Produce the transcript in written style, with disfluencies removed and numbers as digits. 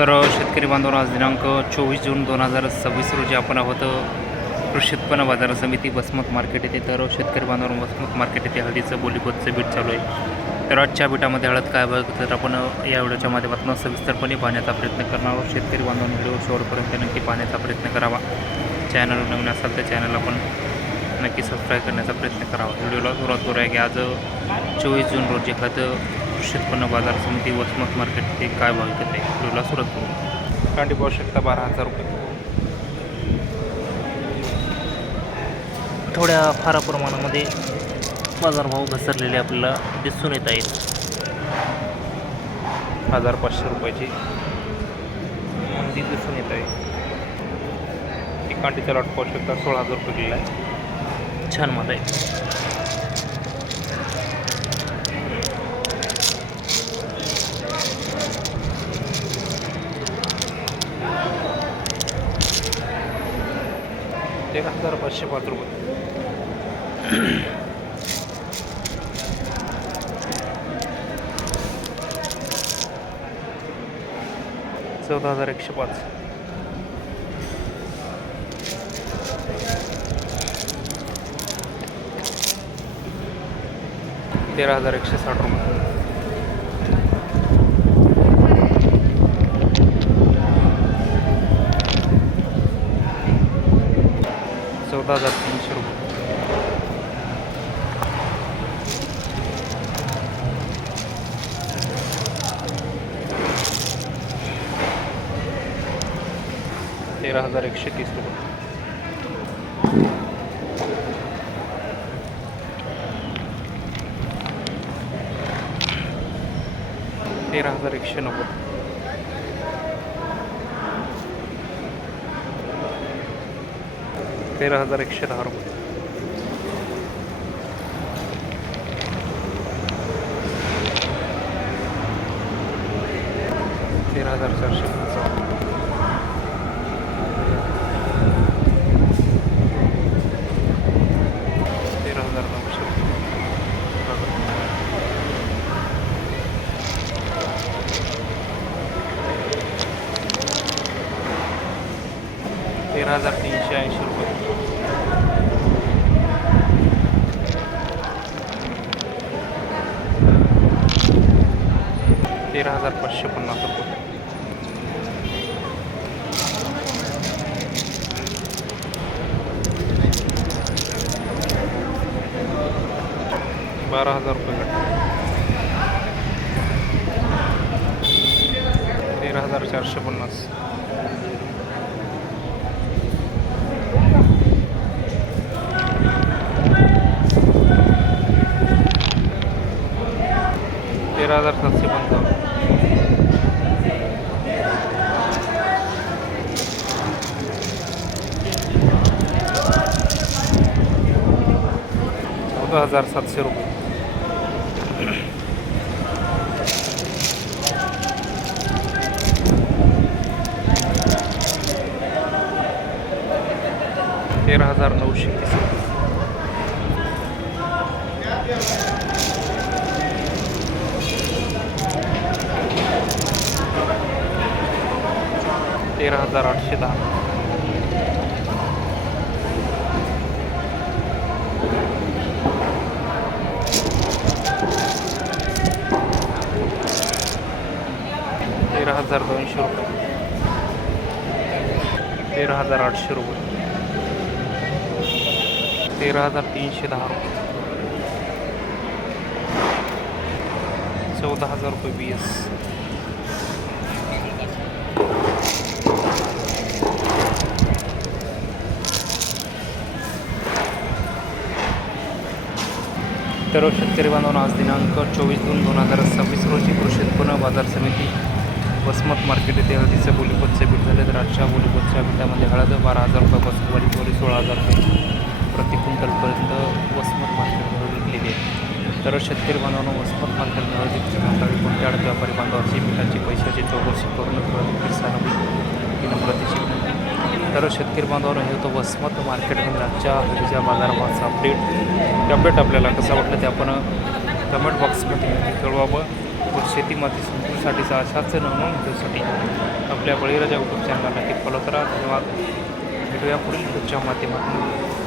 तर शेतकरी बांधवांनो, आज दिनांक 24 जून 2026 रोजी आपण आहोत कृषी उत्पन्न बाजार समिती वसमत मार्केट येथे. तर शेतकरी बांधवांनो, वसमत मार्केट येथे हळदीचं बोलीबोतचं बीट चालू आहे. तर आजच्या बीटामध्ये हळद काय बघ, तर आपण या व्हिडिओच्या माध्यमातून सविस्तरपणे पाहण्याचा प्रयत्न करणार आहोत. शेतकरी बांधवांनो, व्हिडिओ शेवटपर्यंत नक्की पाहण्याचा प्रयत्न करावा. चॅनल नवीन असाल तर चॅनल आपण नक्की सबस्क्राईब करण्याचा प्रयत्न करावा. व्हिडिओला सुरुवात करूया की आज 24 जून रोजी हळद कृषी उत्पन्न बाजार समिती वसमत मार्केट ते काय भाव विकत आहे. व्हिडिओला सुरुवात करू. कांडी पाहू शकता 12,000 रुपये. थोड्या फार प्रमाणामध्ये बाजारभाव घसरलेले आपल्याला दिसून येत आहेत. 1,500 रुपयाची मंदी दिसून येत आहे. ती कांडीचा लॉट पाहू शकता 16,000 रुपये गेलेला आहे. छान माल आहे. एक 1,505 रुपये. 14,105. 13,160 रुपये. 14,300 रुपये. 13,130 रुपये. 13,190. 13,110 रुपये. 13,455. 13,900. 13,380 रुपये. 13,550 रुपये. 12,000 रुपये गट. 13,450. 13,755. 14,700 रुपये. 13,930. 13,810. 13,200 रुपये. 13,800 रुपये. 13,310 रुपये. 14,000 रुपये BS. 'तर शेतकरी बांधवांनो, आज दिनांक 24 जून 2026 रोजी कृषी उत्पन्न बाजार समिती वसमत मार्केट येथे हळदीचं बोलीबोतचे बीट झाले. तर आजच्या बोलीबोतच्या बीटामध्ये हळद 12,000 रुपयापासून वाढी 16,000 रुपये प्रति क्विंटलपर्यंत वसमत मार्केटमध्ये हळद विकलेली आहे. तर शेतकरी बांधवांनो, वसमत मार्केटमध्ये हळदीची मागणी कोणत्या अडचण व्यापारी बांधवांची बीटाची पैशाची चौकशी करून ही नम्रतेची विनंती. तर शेतकरी बांधवांनो, हे होतं वसमत मार्केटमध्ये आजच्या हळदीच्या बाजारभावाचा अपडेट. ते अपडेट आपल्याला कसं वाटलं ते आपण कमेंट बॉक्समध्ये कळवावं. व शेती माती समजूनसाठीचा अशाच नवनवीन व्हिडिओसाठी आपल्या बळीराजा यूट्यूब चॅनलला नक्की फॉलो करा. धन्यवाद. भेटूया पुढील व्हिडिओच्या माध्यमातून.